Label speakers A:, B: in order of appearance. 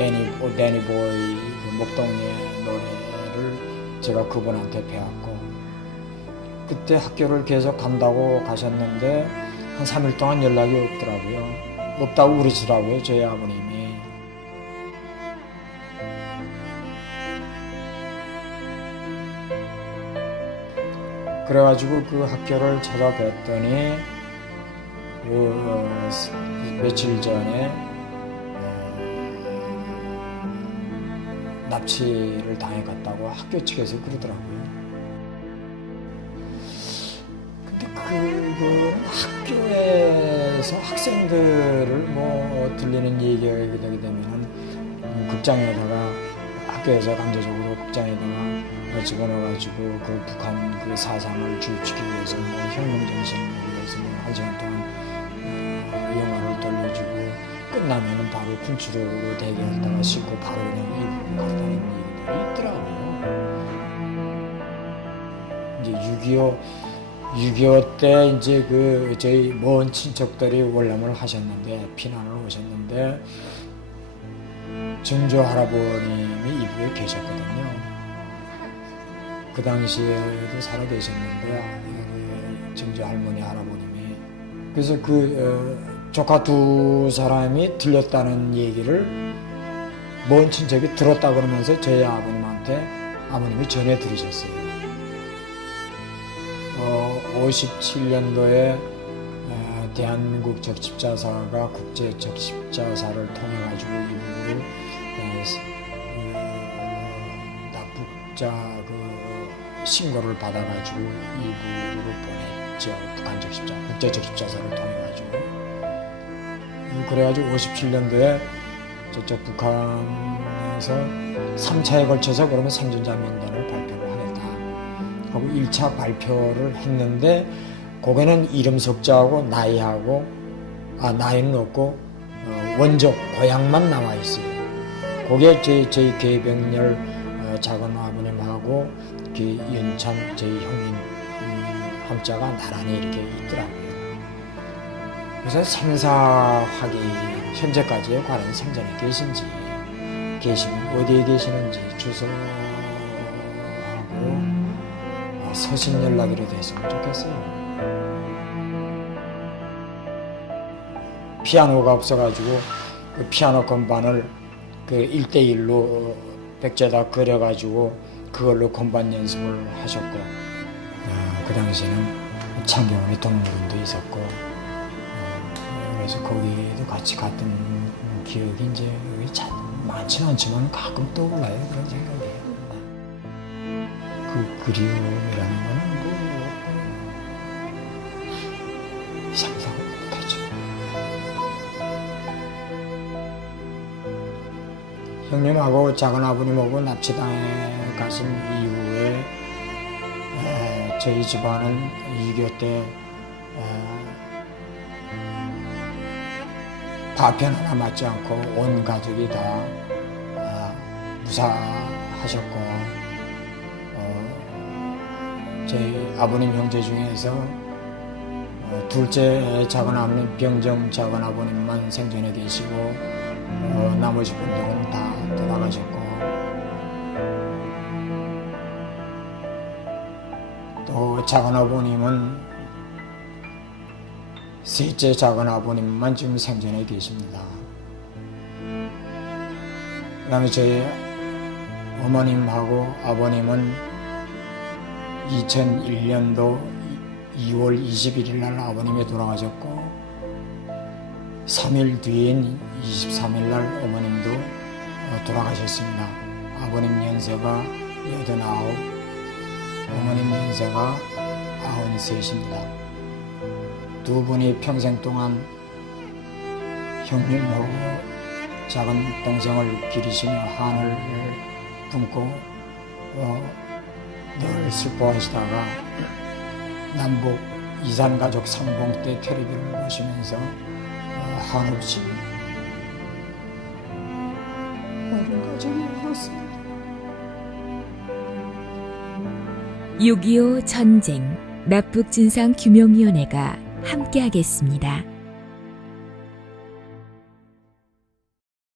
A: 데니 어, 데니 보이 그 목동의 노래를 제가 그분한테 배웠고 그때 학교를 계속 간다고 가셨는데 한 3일 동안 연락이 없더라고요. 없다고 그러시더라고요, 저희 아버님이. 그래가지고 그 학교를 찾아뵀더니 그 며칠 전에 납치를 당해갔다고 학교 측에서 그러더라고요. 근데 그건 학교에서 학생들을 뭐 들리는 얘기가 되게 되면은 음, 극장에다가 학교에서 강제적으로 극장에다가 집어넣어가지고 그 북한 그 사상을 주입시키기 위해서 뭐 혁명 정신을 위해서 뭐 한 시간 동안 끝나면은 바로 군추적으로 대기했다가 싣고 바로 그냥 일본 갔다는 얘기들이 있더라고요. 이제 6.25 6.25 때 이제 그 저희 먼 친척들이 월남을 하셨는데 피난을 오셨는데 증조 할아버님이 이북에 계셨거든요. 그 당시에도 살아 계셨는데 그 증조 할머니 할아버님이 그래서 그 어, 조카 두 사람이 들렸다는 얘기를 먼 친척이 들었다 그러면서 저희 아버님한테 아버님이 전해 들으셨어요. 어, 57년도에 어, 대한민국 적십자사가 국제 적십자사를 통해 가지고 이북으로 어, 납북자 그 신고를 받아 가지고 이북으로 보냈죠. 북한 적십자 국제 적십자사를 통해 가지고 그래 가지고 57년도에 저쪽 북한에서 3차에 걸쳐서 그러면 생존자 명단을 발표를 하겠다. 하고 1차 발표를 했는데 거기는 이름 석자하고 나이하고 아 나이는 없고 어, 원적 고향만 나와 있어요. 거기에 저희, 저희 계병렬 어, 작은 아버님하고 그 연참 저희 형님 음, 함자가 나란히 이렇게 있더라고요. 그래서 생사 확인 현재까지의 관한 생전에 계신지 계시면 어디에 계시는지 주소하고 어, 서신 연락이라도 했으면 좋겠어요. 피아노가 없어가지고 그 피아노 건반을 그 1대1로 백제다 그려가지고 그걸로 건반 연습을 하셨고 어, 그 당시에는 창경원의 동물원도 있었고 어, 그래서 거기도 같이 갔던 기억이 이제 참 많지는 않지만 가끔 떠올라요 그런 생각이 그 그리움이라는 거는 뭐 상상을 못하죠. 형님하고 작은 아버님하고 납치당해 가신 이후에 에, 저희 집안은 6.25때 에, 파편 하나 맞지 않고 온 가족이 다 아, 무사하셨고 어, 저희 아버님 형제 중에서 어, 둘째 작은 아버님 병정 작은 아버님만 생존해 계시고 어, 나머지 분들은 다 돌아가셨고 또 작은 아버님은 셋째 작은 아버님만 지금 생존해 계십니다. 그 다음에 저희 어머님하고 아버님은 2001년도 2월 21일 날 아버님이 돌아가셨고 3일 뒤인 23일 날 어머님도 어, 돌아가셨습니다. 아버님 연세가 89, 어머님 연세가 93입니다. 두 분이 평생 동안 형님하고 작은 동생을 기리시며 한을 품고 어, 늘 슬퍼하시다가 남북 이산 가족 상봉 때 텔레비를 보시면서 어, 한없이 모든 가족이 울었습니다.
B: 6.25 전쟁 납북진상 규명위원회가 함께하겠습니다.